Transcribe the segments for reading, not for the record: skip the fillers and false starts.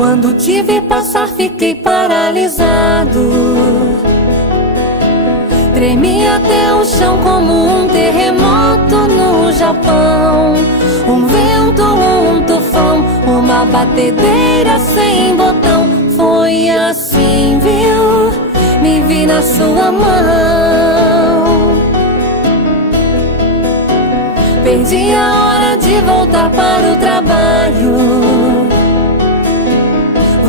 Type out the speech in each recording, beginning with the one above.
Quando te vi passar fiquei paralisado. Tremi até o chão como um terremoto no Japão. Um vento, um tufão, uma batedeira sem botão. Foi assim, viu? Me vi na sua mão. Perdi a hora de voltar para o trabalho.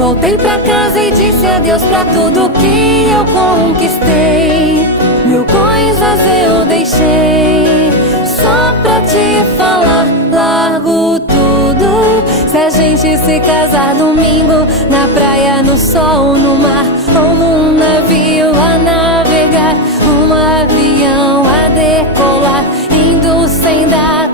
Voltei pra casa e disse adeus pra tudo que eu conquistei. 1000 coisas eu deixei só pra te falar, largo tudo. Se a gente se casar domingo, na praia, no sol, no mar, ou num navio a navegar, um avião a decolar, indo sem data